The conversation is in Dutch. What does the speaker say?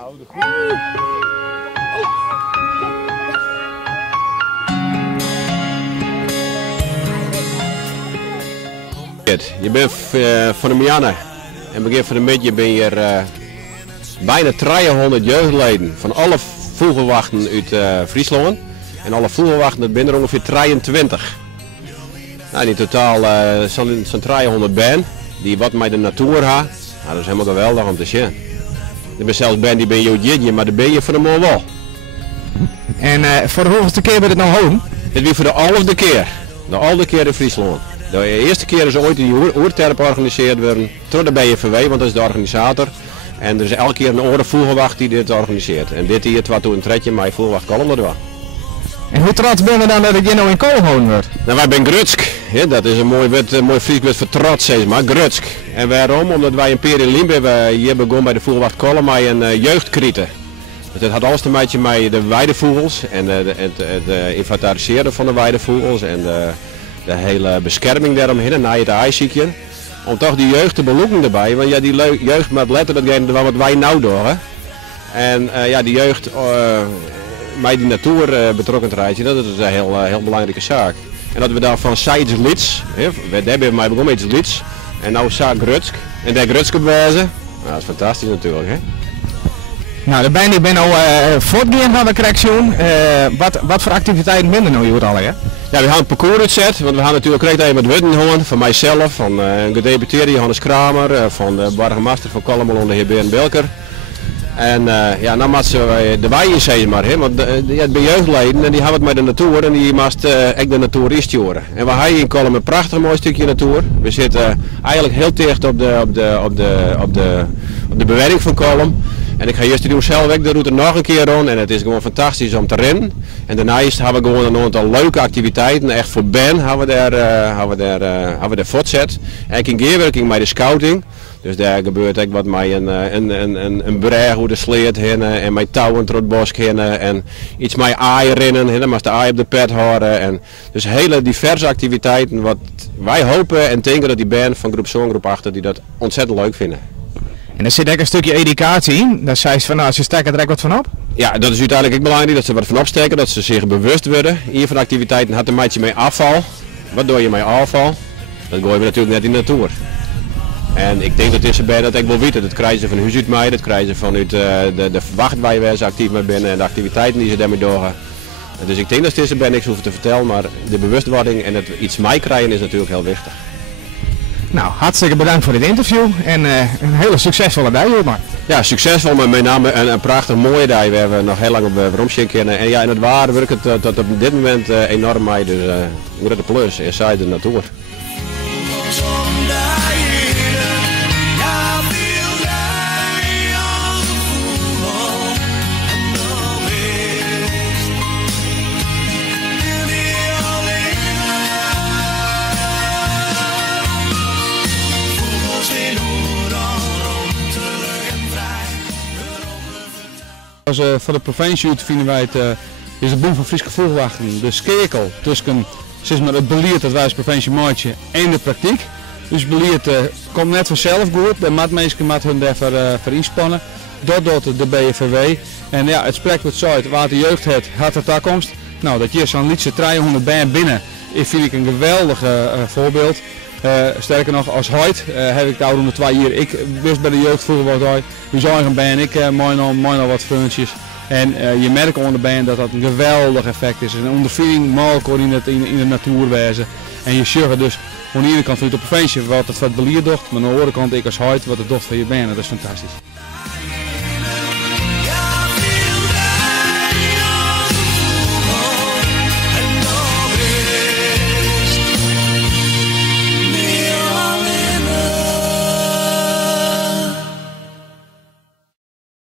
Hou de goed. Je bent van de Mianne en begin van de middag ben je bijna 300 jeugdleden van alle vogelwachten uit Friesland. En alle vogelwachten, dat binnen ongeveer 23. Nou, in totaal zo'n 300 ben die wat met de natuur hebben. Nou, dat is helemaal geweldig om te zien. Er zijn zelfs ben die ben je maar daar ben je voor de mooi wel. En voor de hoeveelste keer ben je het nou home? Dit weer voor de 11e keer. De 11e keer in Friesland. De eerste keer is ooit die oerterp georganiseerd worden door de BFW, want dat is de organisator. En er is elke keer een andere vogelwacht die dit organiseert. En dit hier was toen een tredje maar vogelwacht Kolm er was. En hoe trots ben je dan dat je nou in Kool wonen wordt? Nou, wij zijn Grutsk. Ja, dat is een mooi Fries woord voor trots, zeg maar. Grutsk. En waarom? Omdat wij een periode in Limburg hier begonnen bij de vogelwacht Kolm met een jeugdkrieten. Dus dat had alles te maken met de weidevogels en het inventariseren van de weidevogels en de hele bescherming daaromheen en na het ijsziekje. Om toch die jeugd te beloeken erbij, want ja, die jeugd moet letten datgene wat wij nou doen. En ja, die jeugd met die natuur betrokken te rijden, dat is een heel belangrijke zaak. En dat we daar van Seids Lids, daar hebben we mij begonnen met Lids en nou Saak Grutsk en daar Grutsk op wijzen. Nou, dat is fantastisch natuurlijk. Hè? Nou, ik ben al voortgegaan van de correctie. Wat voor activiteiten ben er nou hier al? Hè? Ja, we gaan het parcours uitzet, want we gaan natuurlijk ook met Wittenhoorn, van mijzelf, van een gedeputeerde Johannes Kramer, van de burgemeester van Kalmel, de heer Bernd Belker. En ja, nou moeten we de weien zeggen maar, hè, want het zijn jeugdleden en die hebben het met de natuur en die moest echt de natuur insturen. En we hebben in Kalmel een prachtig mooi stukje natuur. We zitten eigenlijk heel dicht op de bewerking van Kalmel. En ik ga eerst doen zelf weg de route nog een keer rond en het is gewoon fantastisch om te rennen. En daarnaast hebben we gewoon een aantal leuke activiteiten, echt voor Ben hebben we daar voortzet. En in geerwerking met de scouting. Dus daar gebeurt ook wat met een breg hoe de sleet heen en met touwen door het bos heen en iets met aaien rennen, dan moest de aai op de pet houden. En dus hele diverse activiteiten wat wij hopen en denken dat die Ben van groep 7 groep 8 die dat ontzettend leuk vinden. En er zit ook een stukje educatie in. Dat zei ze van nou, ze steken er ook wat van op. Ja, dat is uiteindelijk ook belangrijk dat ze wat van opsteken, dat ze zich bewust worden. Hier van de activiteiten had een meidje mee afval. Wat doe je met afval? Dat gooi je natuurlijk net in de natuur. En ik denk dat deze bij dat ik wel weten. Dat krijgen ze van huis uit mij, dat krijgen ze vanuit de wacht waar ze actief mee binnen en de activiteiten die ze daarmee doorgaan. Dus ik denk dat deze bij niks hoeven te vertellen, maar de bewustwording en het iets mee krijgen is natuurlijk heel wichtig. Nou, hartstikke bedankt voor dit interview en een hele succesvolle dag, maar. Ja, succesvol, maar met name een prachtig mooie dag. We hebben nog heel lang op Romsje kennen. En ja, in het waar werkt het tot op dit moment enorm mee. Dus een grote plus inside de natuur. Van de provincie vinden wij het is de boom van Friese vogelwachten, de skekel tussen zeg maar, het beleid dat wij als provincie maken en de praktijk. Dus het beleid komt net vanzelf goed, de mensen moeten hun daarvoor inspannen. Dat doet de BFW. En ja, het spreekt wat uit, waar de jeugd het, had de toekomst. Nou, dat je zo'n liedje 300 binnen vind ik een geweldig voorbeeld. Sterker nog, als huid heb ik de oude 2 jaar. Ik wist bij de jeugdvoetbal, we zijn een band, ik mooi nog wat funtjes. En je merkt onder de band dat dat een geweldig effect is. Een ondervinding mogelijk in de natuur wezen. En je zorgt dus aan de ene kant van de provincie wat het voor het beleid doet, maar aan de andere kant ik als huid wat het doet voor je band. Dat is fantastisch.